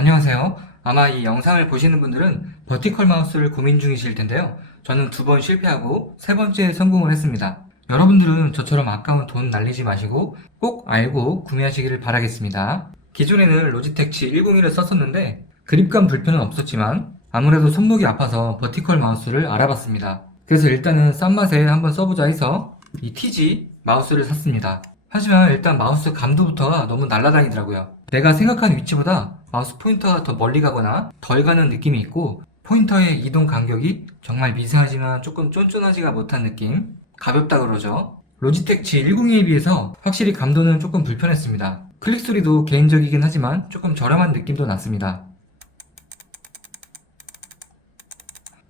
안녕하세요. 아마 이 영상을 보시는 분들은 버티컬 마우스를 고민 중이실 텐데요. 저는 두 번 실패하고 세 번째 성공을 했습니다. 여러분들은 저처럼 아까운 돈 날리지 마시고 꼭 알고 구매하시기를 바라겠습니다. 기존에는 로지텍치 101을 썼었는데 그립감 불편은 없었지만 아무래도 손목이 아파서 버티컬 마우스를 알아봤습니다. 그래서 일단은 싼 맛에 한번 써보자 해서 이 TG 마우스를 샀습니다. 하지만 일단 마우스 감도부터가 너무 날아다니더라고요. 내가 생각한 위치보다 마우스 포인터가 더 멀리 가거나 덜 가는 느낌이 있고 포인터의 이동 간격이 정말 미세하지만 조금 쫀쫀하지가 못한 느낌 가볍다 그러죠. 로지텍 G102에 비해서 확실히 감도는 조금 불편했습니다. 클릭 소리도 개인적이긴 하지만 조금 저렴한 느낌도 났습니다.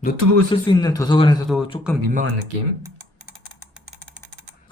노트북을 쓸 수 있는 도서관에서도 조금 민망한 느낌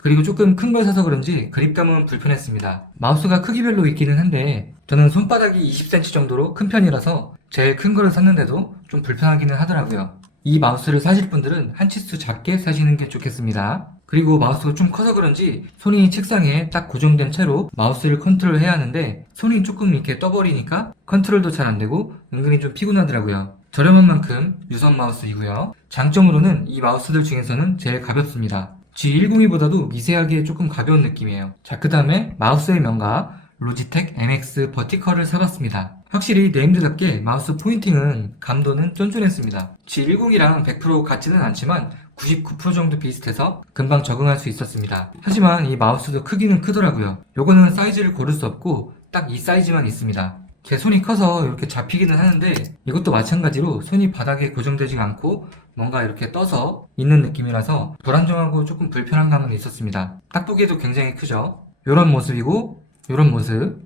그리고 조금 큰 걸 사서 그런지 그립감은 불편했습니다. 마우스가 크기별로 있기는 한데 저는 손바닥이 20cm 정도로 큰 편이라서 제일 큰 거를 샀는데도 좀 불편하기는 하더라고요. 이 마우스를 사실 분들은 한 치수 작게 사시는 게 좋겠습니다. 그리고 마우스가 좀 커서 그런지 손이 책상에 딱 고정된 채로 마우스를 컨트롤 해야 하는데 손이 조금 이렇게 떠버리니까 컨트롤도 잘 안 되고 은근히 좀 피곤하더라고요. 저렴한 만큼 유선 마우스이고요. 장점으로는 이 마우스들 중에서는 제일 가볍습니다. G102보다도 미세하게 조금 가벼운 느낌이에요. 자, 그 다음에 마우스의 명가 로지텍 MX 버티컬을 사봤습니다. 확실히 네임드답게 마우스 포인팅은 감도는 쫀쫀했습니다. G102랑 100% 같지는 않지만 99% 정도 비슷해서 금방 적응할 수 있었습니다. 하지만 이 마우스도 크기는 크더라고요. 요거는 사이즈를 고를 수 없고 딱 이 사이즈만 있습니다. 제 손이 커서 이렇게 잡히기는 하는데 이것도 마찬가지로 손이 바닥에 고정되지 않고 뭔가 이렇게 떠서 있는 느낌이라서 불안정하고 조금 불편한 감은 있었습니다. 딱 보기에도 굉장히 크죠? 요런 모습이고 요런 모습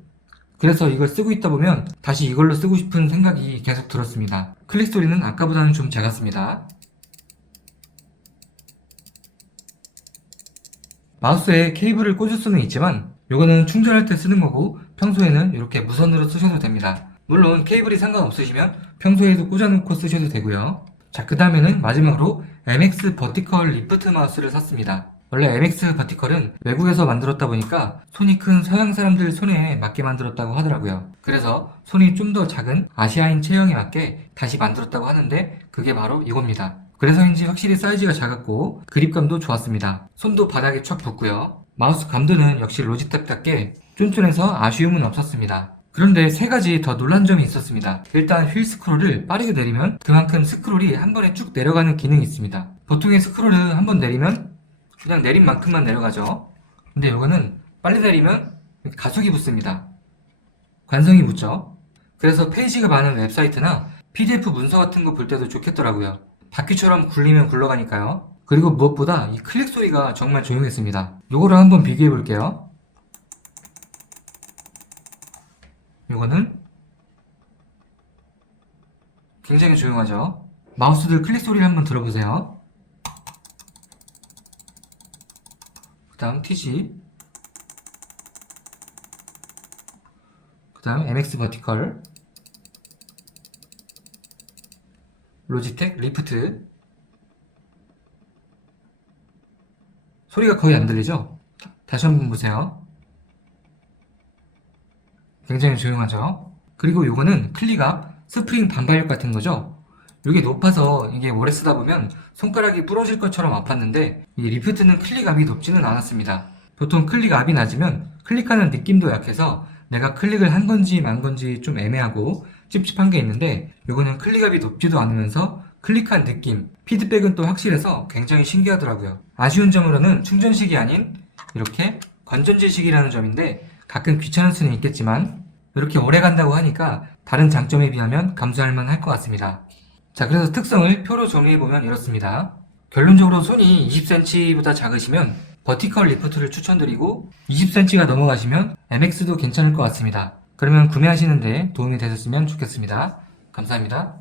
그래서 이걸 쓰고 있다 보면 다시 이걸로 쓰고 싶은 생각이 계속 들었습니다. 클릭 소리는 아까보다는 좀 작았습니다. 마우스에 케이블을 꽂을 수는 있지만 요거는 충전할 때 쓰는 거고 평소에는 이렇게 무선으로 쓰셔도 됩니다. 물론 케이블이 상관없으시면 평소에도 꽂아놓고 쓰셔도 되고요. 자, 그 다음에는 마지막으로 MX 버티컬 리프트 마우스를 샀습니다. 원래 MX 버티컬은 외국에서 만들었다 보니까 손이 큰 서양 사람들 손에 맞게 만들었다고 하더라고요. 그래서 손이 좀 더 작은 아시아인 체형에 맞게 다시 만들었다고 하는데 그게 바로 이겁니다. 그래서인지 확실히 사이즈가 작았고 그립감도 좋았습니다. 손도 바닥에 촥 붙고요. 마우스 감도는 역시 로지텍답게 쫀쫀해서 아쉬움은 없었습니다. 그런데 세 가지 더 놀란 점이 있었습니다. 일단 휠 스크롤을 빠르게 내리면 그만큼 스크롤이 한 번에 쭉 내려가는 기능이 있습니다. 보통의 스크롤은 한 번 내리면 그냥 내린 만큼만 내려가죠. 근데 이거는 빨리 내리면 가속이 붙습니다. 관성이 붙죠. 그래서 페이지가 많은 웹사이트나 PDF 문서 같은 거 볼 때도 좋겠더라고요. 바퀴처럼 굴리면 굴러가니까요. 그리고 무엇보다 이 클릭 소리가 정말 조용했습니다. 요거를 한번 비교해 볼게요. 요거는 굉장히 조용하죠. 마우스들 클릭 소리를 한번 들어보세요. 그 다음 TG 그 다음 MX 버티컬 로지텍 리프트 소리가 거의 안 들리죠? 다시 한번 보세요. 굉장히 조용하죠? 그리고 요거는 클리가 스프링 반발력 같은 거죠? 이게 높아서 이게 오래 쓰다 보면 손가락이 부러질 것처럼 아팠는데 이 리프트는 클릭압이 높지는 않았습니다. 보통 클릭압이 낮으면 클릭하는 느낌도 약해서 내가 클릭을 한 건지 만 건지 좀 애매하고 찝찝한 게 있는데 요거는 클릭압이 높지도 않으면서 클릭한 느낌, 피드백은 또 확실해서 굉장히 신기하더라고요. 아쉬운 점으로는 충전식이 아닌 이렇게 건전지식이라는 점인데 가끔 귀찮을 수는 있겠지만 이렇게 오래 간다고 하니까 다른 장점에 비하면 감수할 만할 것 같습니다. 자, 그래서 특성을 표로 정리해보면 이렇습니다. 결론적으로 손이 20cm보다 작으시면 버티컬 리프트를 추천드리고 20cm가 넘어가시면 MX도 괜찮을 것 같습니다. 그러면 구매하시는데 도움이 되셨으면 좋겠습니다. 감사합니다.